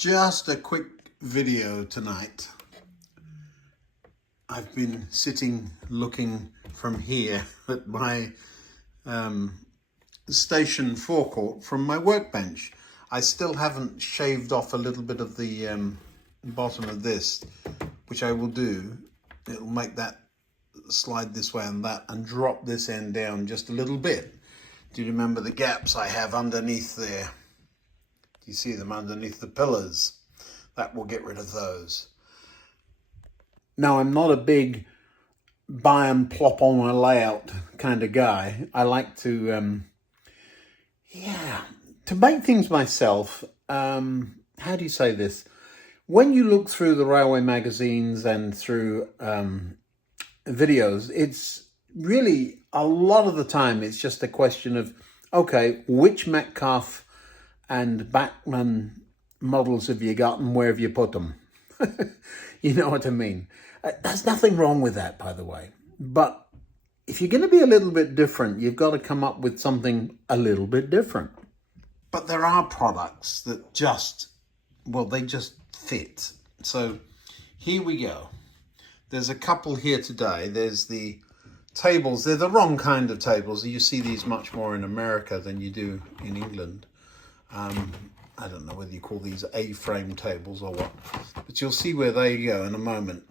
Just a quick video tonight. I've been sitting looking from here at my station forecourt from my workbench. I still haven't shaved off a little bit of the bottom of this, which I will do. It'll make that slide this way and that and drop this end down just a little bit. Do you remember the gaps I have underneath there? Do you see them underneath the pillars? That will get rid of those. Now, I'm not a big buy and plop on a layout kind of guy. I like to, to make things myself. How do you say this? When you look through the railway magazines and through videos, it's really, a lot of the time, it's just a question of, okay, which Metcalfe and Bachmann models have you got and where have you put them? You know what I mean? There's nothing wrong with that, by the way. But if you're going to be a little bit different, you've got to come up with something a little bit different. But there are products that just, well, they just fit. So here we go. There's a couple here today. There's the tables. They're the wrong kind of tables. You see these much more in America than you do in England. I don't know whether you call these A-frame tables or what, but you'll see where they go in a moment.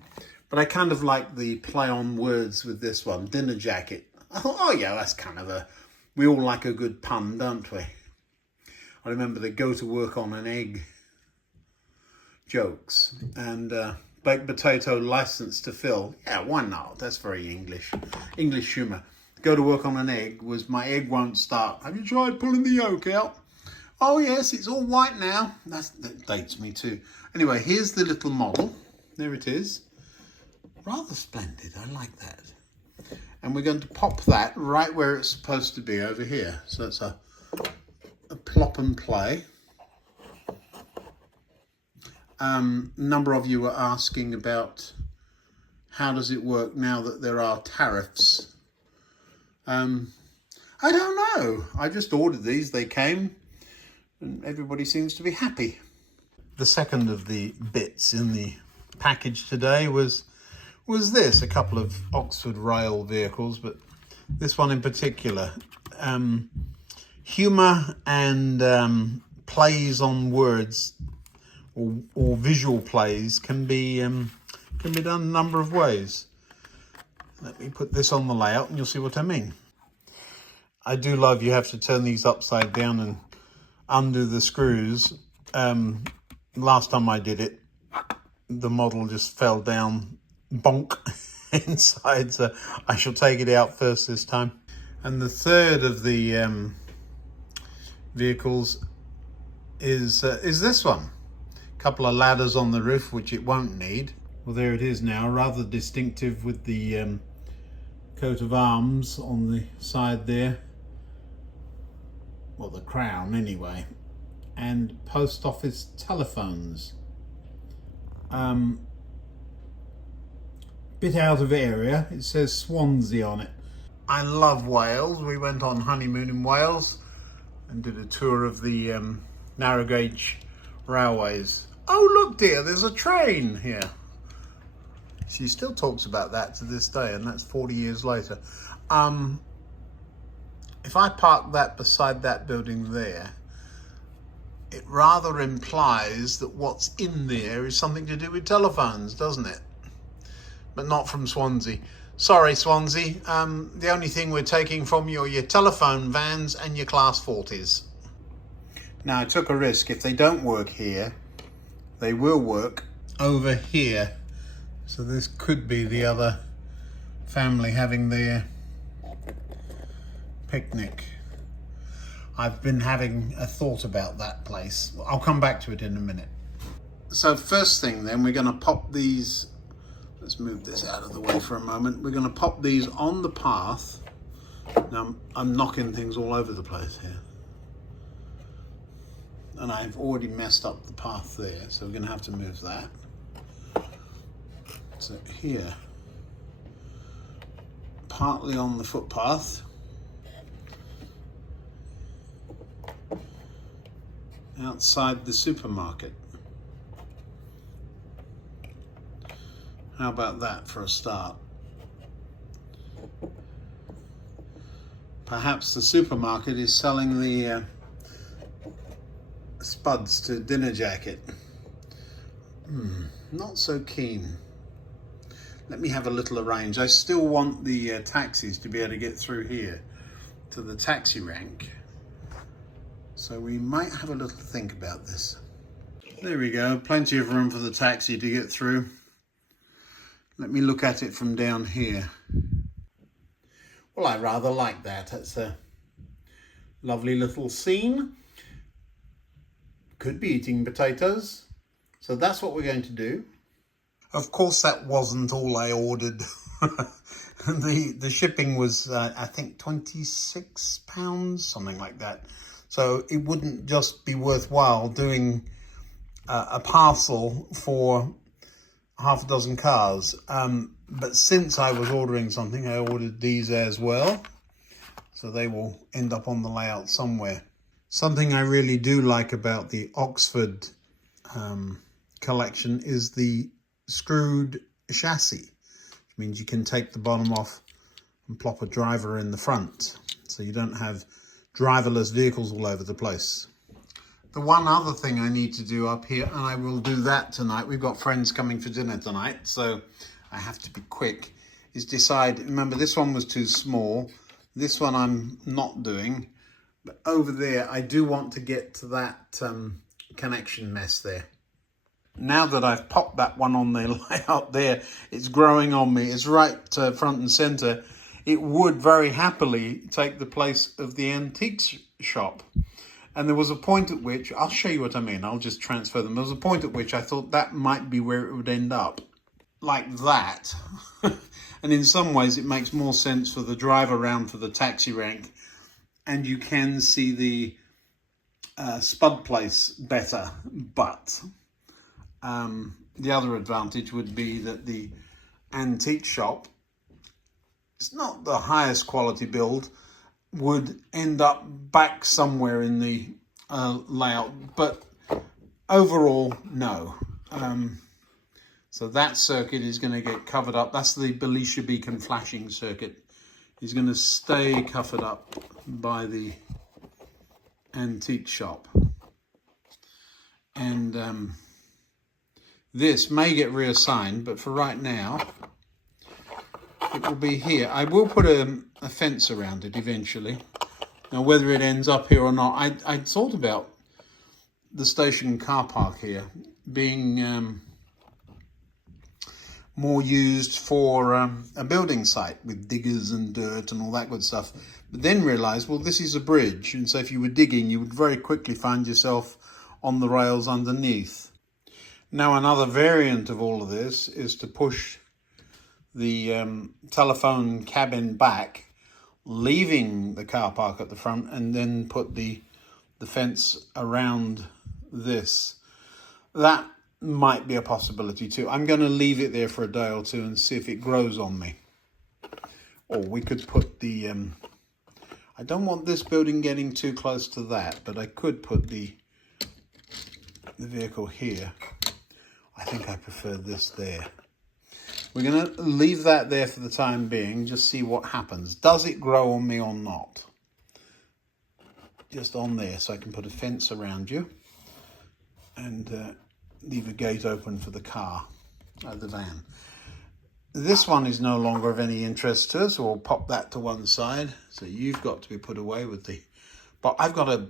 But I kind of like the play on words with this one, dinner jacket. I thought, oh yeah, that's kind of we all like a good pun, don't we? I remember the go to work on an egg jokes and baked potato license to fill. Yeah, why not? That's very English humour. Go to work on an egg was my egg won't start. Have you tried pulling the yolk out? Oh yes, it's all white now. That dates me too. Anyway, here's the little model. There it is. Rather splendid, I like that. And we're going to pop that right where it's supposed to be over here. So it's a plop and play. A number of you are asking about how does it work now that there are tariffs. I don't know. I just ordered these, they came. And everybody seems to be happy. The second of the bits in the package today was this, a couple of Oxford Rail vehicles, but this one in particular. Humour and plays on words or visual plays can be done a number of ways. Let me put this on the layout and you'll see what I mean. I do love you have to turn these upside down and undo the screws. Last time I did it, the model just fell down bonk inside, so I shall take it out first this time. And the third of the vehicles is this one. A couple of ladders on the roof, which it won't need. Well, there it is now, rather distinctive with the coat of arms on the side there. Well, the crown anyway, and post office telephones. Bit out of area, it says Swansea on it. I love Wales. We went on honeymoon in Wales and did a tour of the narrow gauge railways. Oh look dear, there's a train here. She still talks about that to this day, and that's 40 years later. If I park that beside that building there, it rather implies that what's in there is something to do with telephones, doesn't it? But not from Swansea. Sorry, Swansea. The only thing we're taking from you are your telephone vans and your Class 40s. Now, I took a risk. If they don't work here, they will work over here. So this could be the other family having their picnic. I've been having a thought about that place. I'll come back to it in a minute. So first thing then, we're going to pop these, let's move this out of the way for a moment. We're going to pop these on the path. Now I'm knocking things all over the place here. And I've already messed up the path there, so we're going to have to move that. So here, partly on the footpath, outside the supermarket. How about that for a start? Perhaps the supermarket is selling the spuds to dinner jacket. Not so keen. Let me have a little arrange. I still want the taxis to be able to get through here to the taxi rank. So we might have a little think about this. There we go, plenty of room for the taxi to get through. Let me look at it from down here. Well, I rather like that. It's a lovely little scene. Could be eating potatoes. So that's what we're going to do. Of course, that wasn't all I ordered. The shipping was, I think, £26, something like that. So it wouldn't just be worthwhile doing a parcel for half a dozen cars. But since I was ordering something, I ordered these as well. So they will end up on the layout somewhere. Something I really do like about the Oxford collection is the screwed chassis, which means you can take the bottom off and plop a driver in the front, so you don't have driverless vehicles all over the place. The one other thing I need to do up here, and I will do that tonight, we've got friends coming for dinner tonight, so I have to be quick, is decide, remember this one was too small, this one I'm not doing, but over there I do want to get to that connection mess there. Now that I've popped that one on the layout there, it's growing on me. It's right front and center. It would very happily take the place of the antiques shop. And there was a point at which, I'll show you what I mean. I'll just transfer them. There was a point at which I thought that might be where it would end up. Like that. And in some ways it makes more sense for the drive around for the taxi rank. And you can see the spud place better. But the other advantage would be that the antique shop, it's not the highest quality build, would end up back somewhere in the layout, but overall, no. So that circuit is going to get covered up. That's the Belisha Beacon flashing circuit. Is going to stay covered up by the antique shop. And this may get reassigned, but for right now, it will be here. I will put a fence around it eventually. Now, whether it ends up here or not, I thought about the station car park here being more used for a building site with diggers and dirt and all that good stuff. But then realised, well, this is a bridge, and so if you were digging, you would very quickly find yourself on the rails underneath. Now, another variant of all of this is to push the telephone cabin back, leaving the car park at the front, and then put the fence around this. That might be a possibility too. I'm going to leave it there for a day or two and see if it grows on me. Or we could put the... I don't want this building getting too close to that, but I could put the vehicle here. I think I prefer this there. We're going to leave that there for the time being, just see what happens. Does it grow on me or not? Just on there, so I can put a fence around you and leave a gate open for the car, the van. This one is no longer of any interest to us, so we'll pop that to one side. So you've got to be put away with the... But I've got a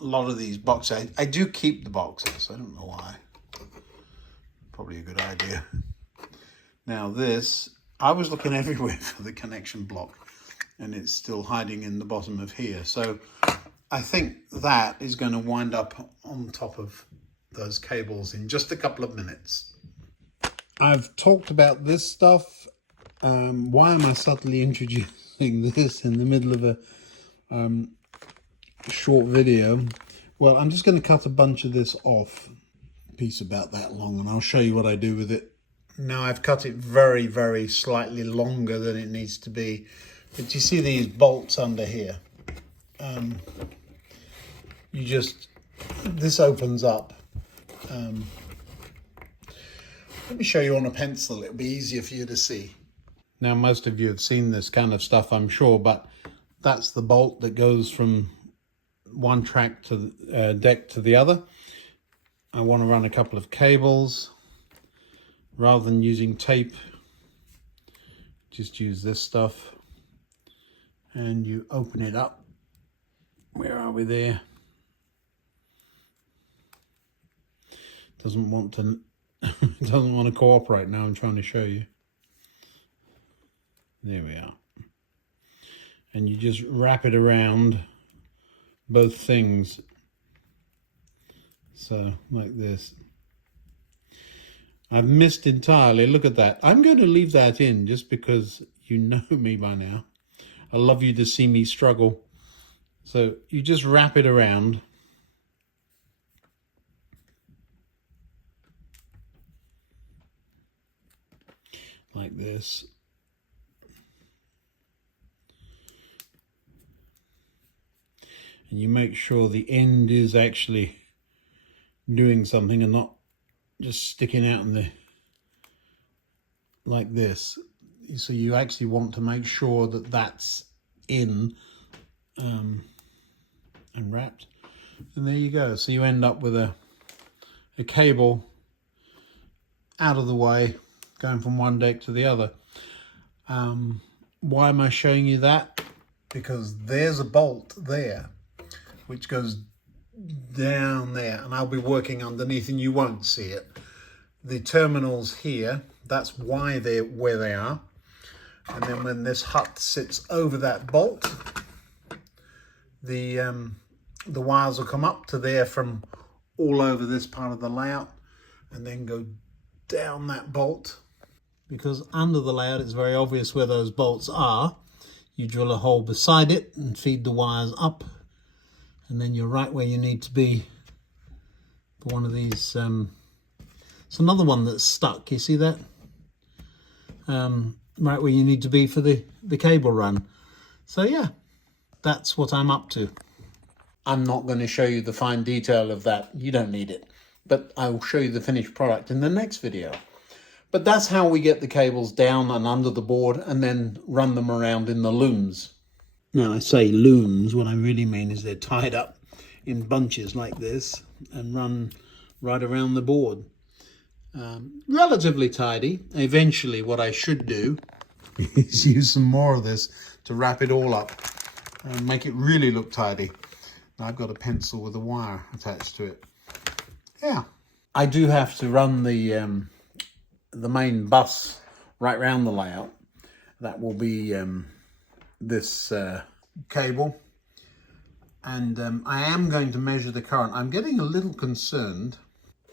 lot of these boxes. I do keep the boxes. I don't know why. Probably a good idea. Now this, I was looking everywhere for the connection block, and it's still hiding in the bottom of here. So I think that is going to wind up on top of those cables in just a couple of minutes. I've talked about this stuff. Why am I suddenly introducing this in the middle of a short video? Well, I'm just going to cut a bunch of this off, a piece about that long, and I'll show you what I do with it. Now I've cut it very, very slightly longer than it needs to be. But you see these bolts under here? This opens up Let me show you on a pencil, it'll be easier for you to see. Now, most of you have seen this kind of stuff, I'm sure, but that's the bolt that goes from one track to the deck to the other. I want to run a couple of cables. Rather than using tape, just use this stuff. And you open it up. Where are we there? Doesn't want to doesn't want to cooperate now. I'm trying to show you. There we are. And you just wrap it around both things. So like this. I've missed entirely. Look at that. I'm going to leave that in just because you know me by now. I love you to see me struggle. So you just wrap it around. Like this. And you make sure the end is actually doing something and not just sticking out in the like this. So you actually want to make sure that that's in and wrapped. And there you go. So you end up with a cable out of the way going from one deck to the other. Why am I showing you that? Because there's a bolt there which goes down there, and I'll be working underneath and you won't see it. The terminals here, that's why they're where they are. And then when this hut sits over that bolt, the wires will come up to there from all over this part of the layout and then go down that bolt. Because under the layout it's very obvious where those bolts are. You drill a hole beside it and feed the wires up, and then you're right where you need to be for one of these. It's another one that's stuck, you see that? Right where you need to be for the cable run. So yeah, that's what I'm up to. I'm not going to show you the fine detail of that, you don't need it, but I will show you the finished product in the next video. But that's how we get the cables down and under the board and then run them around in the looms. Now I say looms, what I really mean is they're tied up in bunches like this and run right around the board. Relatively tidy. Eventually what I should do is use some more of this to wrap it all up and make it really look tidy. Now I've got a pencil with a wire attached to it. Yeah. I do have to run the main bus right round the layout. That will be this cable. And I am going to measure the current. I'm getting a little concerned.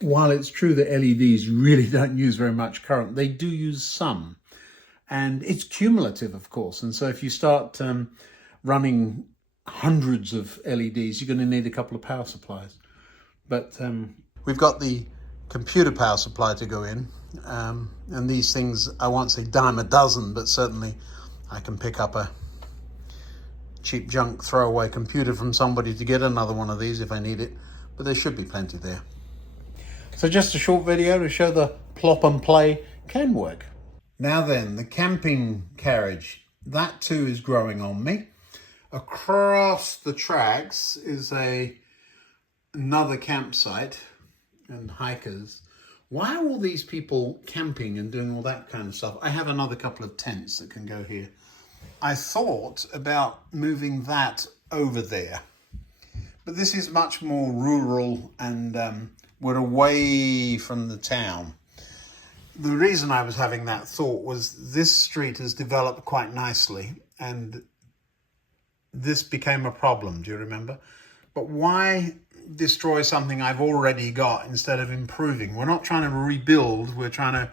While it's true that LEDs really don't use very much current, they do use some. And it's cumulative, of course. And so if you start running hundreds of LEDs, you're going to need a couple of power supplies. But we've got the computer power supply to go in. And these things, I won't say dime a dozen, but certainly I can pick up a cheap junk throwaway computer from somebody to get another one of these if I need it. But there should be plenty there. So just a short video to show the plop and play can work. Now then, the camping carriage, that too is growing on me. Across the tracks is another campsite and hikers. Why are all these people camping and doing all that kind of stuff? I have another couple of tents that can go here. I thought about moving that over there, but this is much more rural and we're away from the town. The reason I was having that thought was this street has developed quite nicely and this became a problem, do you remember? But why destroy something I've already got instead of improving? We're not trying to rebuild, we're trying to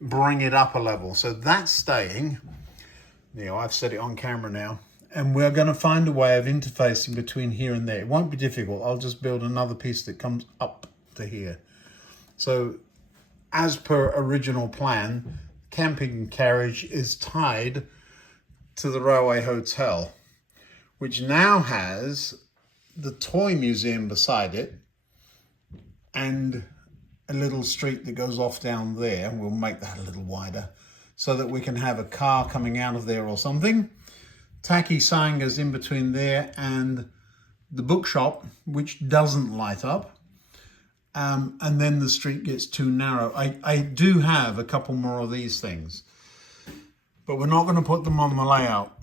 bring it up a level. So that's staying. You know, I've set it on camera now. And we're going to find a way of interfacing between here and there. It won't be difficult. I'll just build another piece that comes up to here. So as per original plan, camping carriage is tied to the railway hotel, which now has the toy museum beside it and a little street that goes off down there. We'll make that a little wider so that we can have a car coming out of there or something. Tacky sign goes in between there and the bookshop, which doesn't light up. And then the street gets too narrow. I do have a couple more of these things, but we're not going to put them on the layout,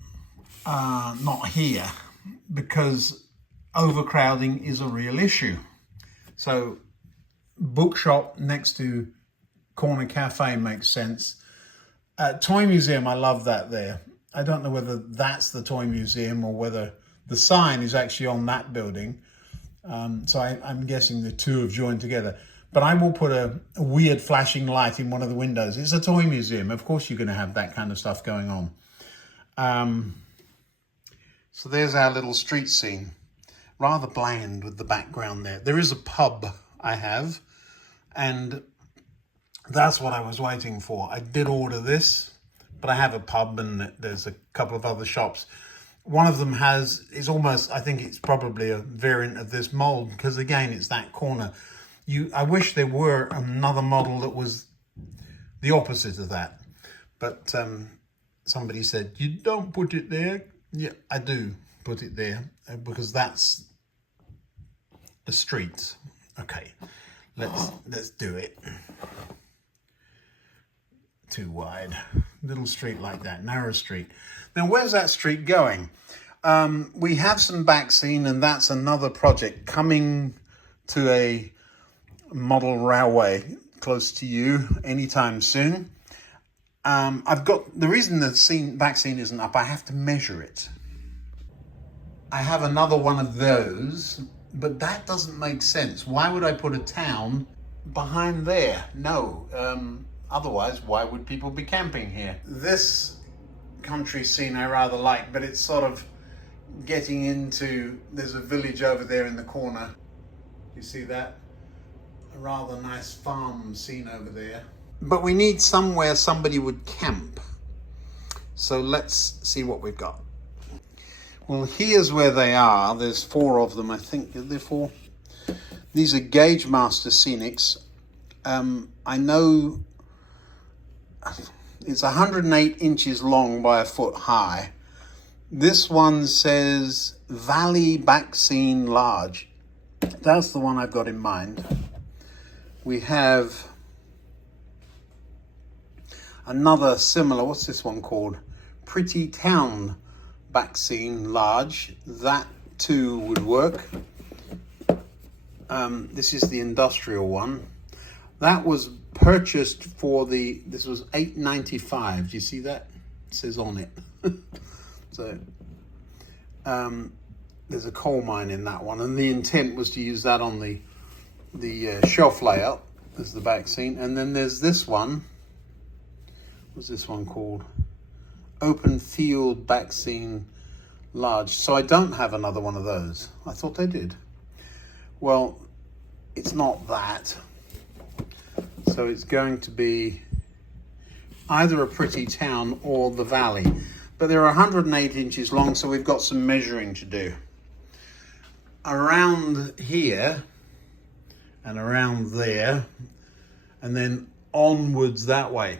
not here, because overcrowding is a real issue. So bookshop next to corner cafe makes sense. Toy museum, I love that there. I don't know whether that's the toy museum or whether the sign is actually on that building. So I'm guessing the two have joined together. But I will put a weird flashing light in one of the windows. It's a toy museum. Of course you're going to have that kind of stuff going on. So there's our little street scene. Rather bland with the background there. There is a pub I have, and that's what I was waiting for. I did order this, but I have a pub and there's a couple of other shops. One of them is almost, I think it's probably a variant of this mold, because again, it's that corner. I wish there were another model that was the opposite of that. But somebody said, you don't put it there. Yeah, I do put it there because that's the street. Okay, let's do it. Too wide. Little street like that, narrow street. Now, where's that street going? We have some back scene, and that's another project coming to a model railway close to you anytime soon. I've got, the reason the back scene isn't up, I have to measure it. I have another one of those, but that doesn't make sense. Why would I put a town behind there? No. Otherwise, why would people be camping here? This country scene I rather like, but it's sort of getting into, there's a village over there in the corner. You see that? A rather nice farm scene over there. But we need somewhere somebody would camp. So let's see what we've got. Well, here's where they are. There's 4 of them, I think. Are there 4? These are Gauge Master Scenics. I know it's 108 inches long by a foot high. This one says Valley Back Scene Large. That's the one I've got in mind. We have another similar, what's this one called? Pretty Town Back Scene Large. That too would work. This is the industrial one. That was purchased for this was $8.95. Do you see that? It says on it. So there's a coal mine in that one, and the intent was to use that on the shelf layout as the back scene. And then there's this one. What's this one called? Open Field Back Scene Large. So I don't have another one of those. I thought I did. Well, it's not that. So it's going to be either a Pretty Town or the Valley. But they're 108 inches long, so we've got some measuring to do. Around here and around there, and then onwards that way.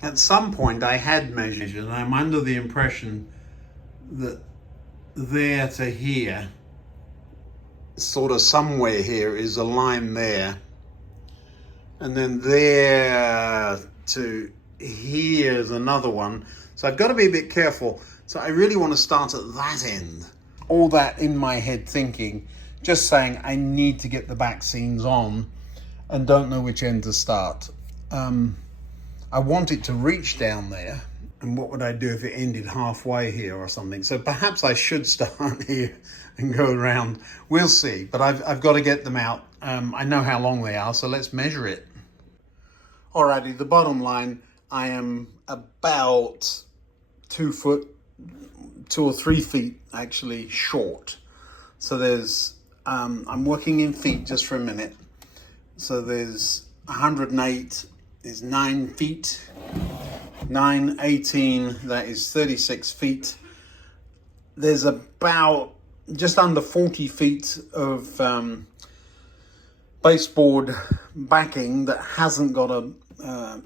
At some point I had measured, and I'm under the impression that there to here, sort of somewhere here, is a line there. And then there to here is another one. So I've got to be a bit careful. So I really want to start at that end. All that in my head thinking, just saying I need to get the back scenes on and don't know which end to start. I want it to reach down there. And what would I do if it ended halfway here or something? So perhaps I should start here and go around. We'll see, but I've got to get them out. I know how long they are, so let's measure it. Alrighty, the bottom line, I am about 2 or 3 feet actually short. So there's, I'm working in feet just for a minute. So there's 108 is 9 feet, 9, 18, that is 36 feet. There's about just under 40 feet of baseboard backing that hasn't got a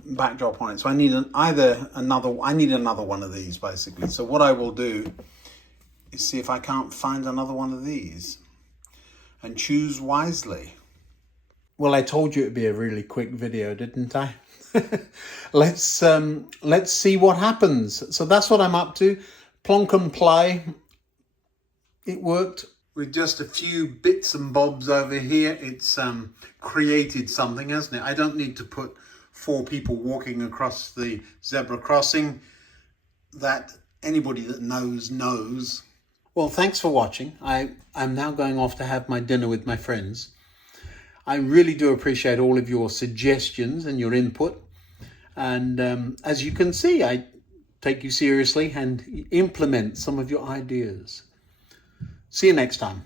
backdrop on it. So I need another one of these basically. So what I will do is see if I can't find another one of these and choose wisely. Well, I told you it'd be a really quick video, didn't I? Let's see what happens. So that's what I'm up to. Plonk and play. It worked. With just a few bits and bobs over here, it's created something, hasn't it? I don't need to put 4 people walking across the zebra crossing. That anybody that knows. Well, thanks for watching. I'm now going off to have my dinner with my friends. I really do appreciate all of your suggestions and your input. And as you can see, I take you seriously and implement some of your ideas. See you next time.